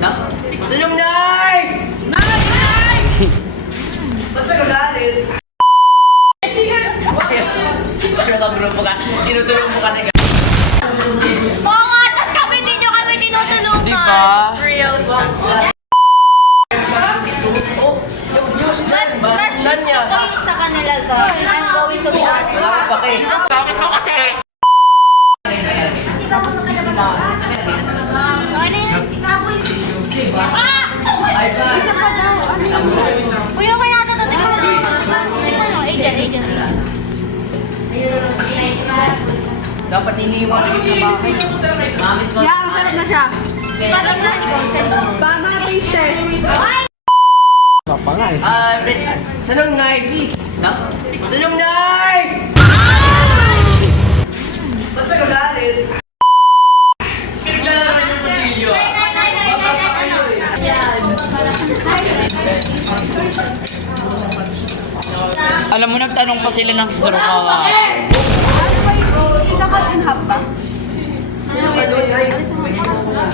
No? Gusto yung knife! Knife! Ba't nagagalit? Sure ka, grupo ka. Tinutulong mo ka na. Oo nga, tas kami din nyo kami tinutulungan. Diba? Real. Mas gusto ko yung sa kanila sa I'm going to be honest. Wala pa kayo. Bakit mo kasi? Ano yan? Ah! Isa pa daw. Uy, okay natin ito. Agent. Dapat iniwan kayo sa bahay. Yeah, ang sarap na siya. Parang na Mga priestess. Gusto yung knife? No? Gusto yung knife! Ba't nagagalit? Pinaglalaro yung kutsilyo. Alam mo, nagtanong pa sila ng Sarukawa. Ikakat in half ba?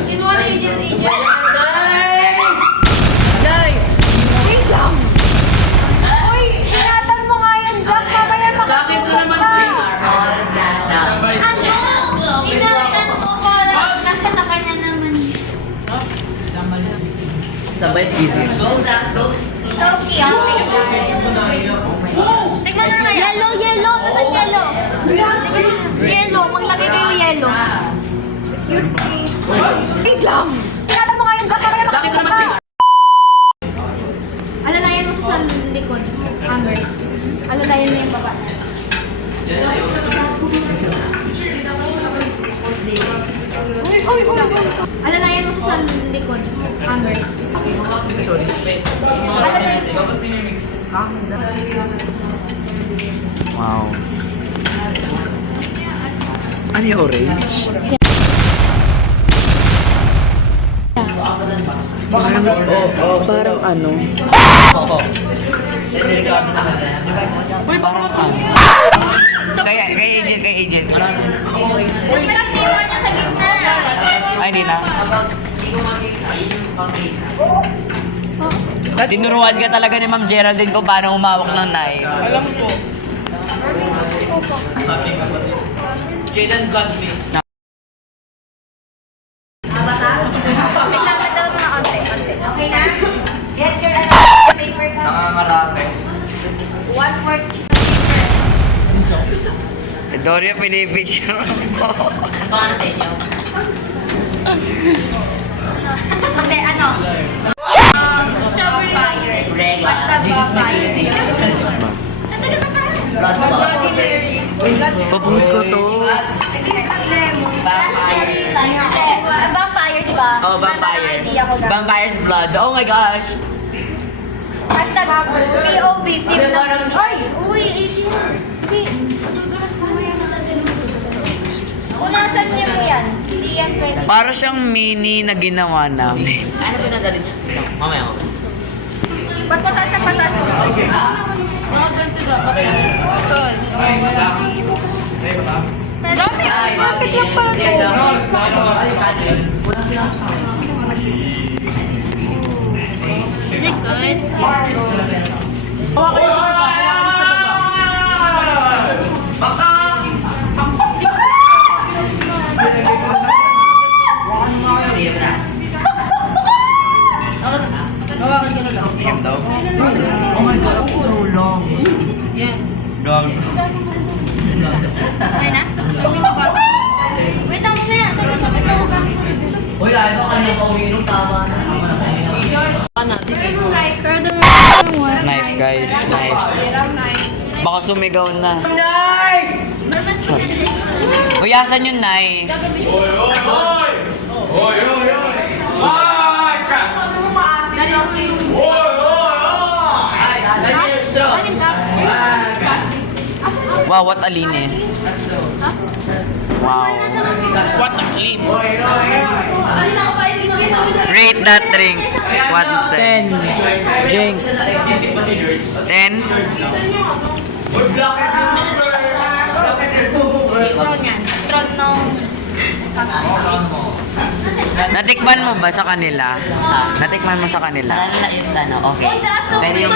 Kinuha ni Agent. Knife! Knife! Jam! Uy, ingatan mo nga yan, Jack. Mamaya Sa akin ko naman Ano? Ingatan mo para kasi sa kanya naman. Sabay gising. So cute, guys. Tignan na kaya. Yellow. Nasaan yellow? Yellow. Maglagay kayo yellow. Excuse me. Jam! Ingatan mo nga yan, Jack. Mamaya Sa akin ko naman Alalayan mo siya sa likod. Amber. Alalayan mo yung baba. Uy. Alalayan mo siya sa likod. Amber. Sorry. Wow. Ano yung orange? Parang ano? Oo. Delikado naman. Parang ano? Kay Agent. Pinag-iwan niya sa gitna. Ay, hindi na. Tinuruan ka talaga ni Ma'am Geraldine kung paano humawak ng knife. Alam ko. Kailan bag me? Biglang nagdala mo na konti. Okay na? Get your paper cups. Nakakarami. 1/4 Si Doria, pinipicture ko. Hindi, ano? Vampire. Hashtag vampire. Papumus ko to. Vampire, di ba? Oh, vampire. Idea ko na. Vampire's blood. Oh my gosh. Hashtag POV, team na Ay! Uy, hindi. Punasan niyo mo yan. Hindi yan pwede. Para siyang mini na ginawa namin. Ano ba nadali niya? Mamaya ako. Ba't pataas na pataas mo? Mga ganito dapat. Dami, perfect lang pala to. Is it good? Oh my god, it's so long. Okay na? Wait lang muna yan. Sabit na huwag ang Uy, ano ka na pauwinom? Tama na. Pero doon yung one. Knife, guys. Knife. Baka sumigaw na. Knife! Uyasan yung knife. Wow, what a linis. Wow. What a clip! Rate that drink. 1 to 10. Jinx. 10? Straw niyan. Straw nung... Natikman mo ba sa kanila? Natikman mo sa kanila? Sa kanila is ano, okay. Pero yung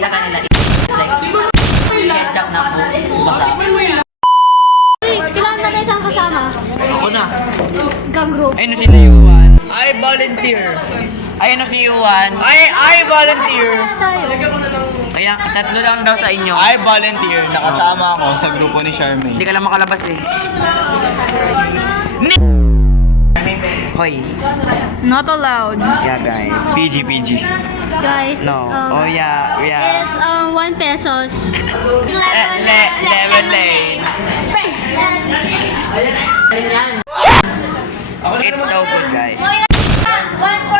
sa kanila is like ketchup na po. Basta. Kailangan na guys ang kasama. Ako na. Gagroup. Ayun na si Yuan. I volunteer. Ayun na si Yuan. I volunteer. Tayo. Kaya tatlo lang daw sa inyo. I volunteer. Nakasama ako sa grupo ni Charmaine. Hindi ka lang makalabas eh. Hoy. Not allowed. Yeah guys. PG. Guys, No. it's Oh yeah. It's 1 pesos. Lemonade. It's so good guys. 1 for